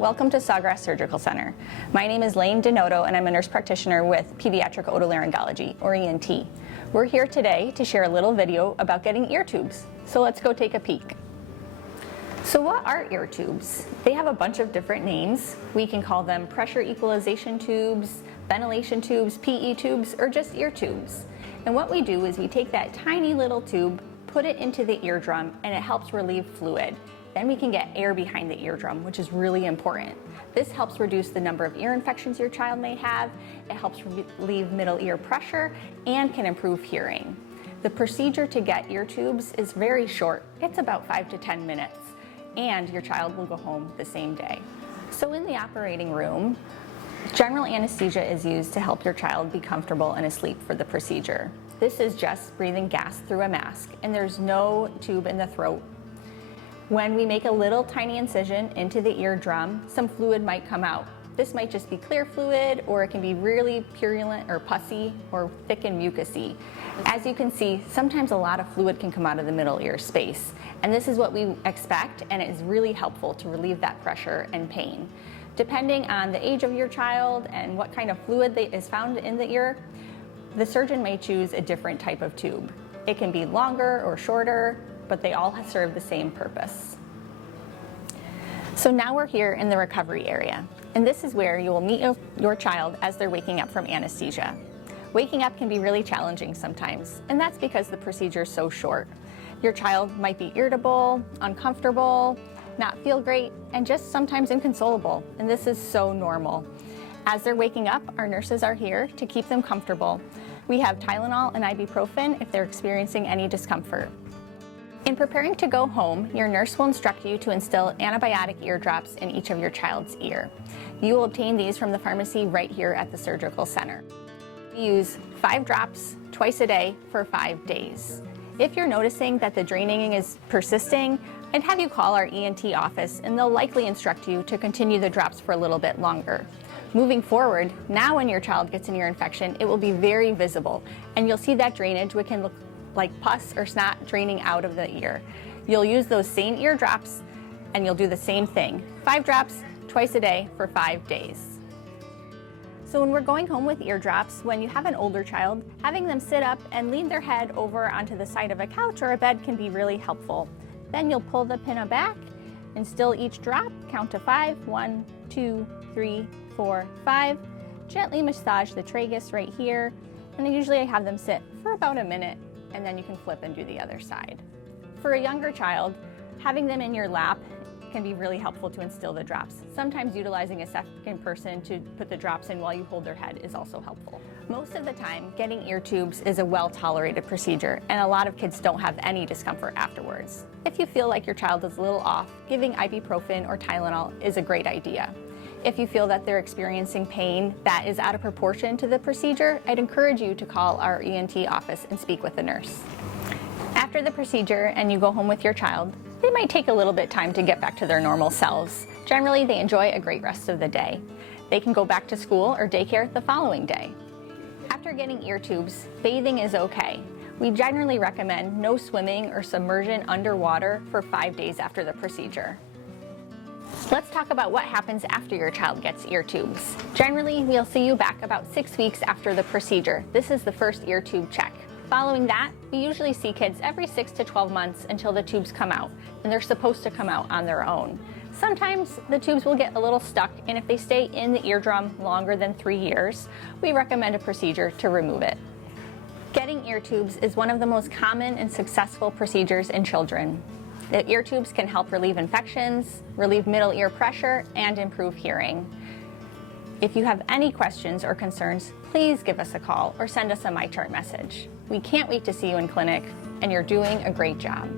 welcome to Sawgrass Surgical Center. My name is Lane Denoto and I'm a nurse practitioner with Pediatric Otolaryngology, or ENT. We're here today to share a little video about getting ear tubes, so let's go take a peek. So what are ear tubes? They have a bunch of different names. We can call them pressure equalization tubes, ventilation tubes, PE tubes, or just ear tubes. And what we do is we take that tiny little tube, put it into the eardrum, and it helps relieve fluid. Then we can get air behind the eardrum, which is really important. This helps reduce the number of ear infections your child may have. It helps relieve middle ear pressure and can improve hearing. The procedure to get ear tubes is very short. It's about 5 to 10 minutes, and your child will go home the same day. So in the operating room, general anesthesia is used to help your child be comfortable and asleep for the procedure. This is just breathing gas through a mask, and there's no tube in the throat. When we make a little tiny incision into the eardrum, some fluid might come out. This might just be clear fluid, or it can be really purulent or pussy or thick and mucousy. As you can see, sometimes a lot of fluid can come out of the middle ear space, and this is what we expect, and it is really helpful to relieve that pressure and pain. Depending on the age of your child and what kind of fluid is found in the ear, the surgeon may choose a different type of tube. It can be longer or shorter, but they all serve the same purpose. So now we're here in the recovery area, and this is where you will meet your child as they're waking up from anesthesia. Waking up can be really challenging sometimes, and that's because the procedure is so short. Your child might be irritable, uncomfortable, not feel great, and just sometimes inconsolable, and this is so normal. As they're waking up, our nurses are here to keep them comfortable. We have Tylenol and ibuprofen if they're experiencing any discomfort. In preparing to go home, your nurse will instruct you to instill antibiotic eardrops in each of your child's ear. You will obtain these from the pharmacy right here at the surgical center. We use 5 drops twice a day for 5 days. If you're noticing that the draining is persisting, I'd have you call our ENT office and they'll likely instruct you to continue the drops for a little bit longer. Moving forward, now when your child gets an ear infection, it will be very visible, and you'll see that drainage, which can look like pus or snot draining out of the ear. You'll use those same ear drops and you'll do the same thing. 5 drops twice a day for 5 days. So when we're going home with ear drops, when you have an older child, having them sit up and lean their head over onto the side of a couch or a bed can be really helpful. Then you'll pull the pinna back, instill each drop, count to 5, 1, 2, 3, 4, 5. Gently massage the tragus right here, and then usually I have them sit for about a minute, and then you can flip and do the other side. For a younger child, having them in your lap can be really helpful to instill the drops. Sometimes utilizing a second person to put the drops in while you hold their head is also helpful. Most of the time, getting ear tubes is a well-tolerated procedure, and a lot of kids don't have any discomfort afterwards. If you feel like your child is a little off, giving ibuprofen or Tylenol is a great idea. If you feel that they're experiencing pain that is out of proportion to the procedure, I'd encourage you to call our ENT office and speak with a nurse. After the procedure and you go home with your child, they might take a little bit of time to get back to their normal selves. Generally, they enjoy a great rest of the day. They can go back to school or daycare the following day. After getting ear tubes, bathing is okay. We generally recommend no swimming or submersion underwater for 5 days after the procedure. Let's talk about what happens after your child gets ear tubes. Generally, we'll see you back about 6 weeks after the procedure. This is the first ear tube check. Following that, we usually see kids every 6 to 12 months until the tubes come out, and they're supposed to come out on their own. Sometimes the tubes will get a little stuck, and if they stay in the eardrum longer than 3 years, we recommend a procedure to remove it. Getting ear tubes is one of the most common and successful procedures in children. The ear tubes can help relieve infections, relieve middle ear pressure, and improve hearing. If you have any questions or concerns, please give us a call or send us a MyChart message. We can't wait to see you in clinic, and you're doing a great job.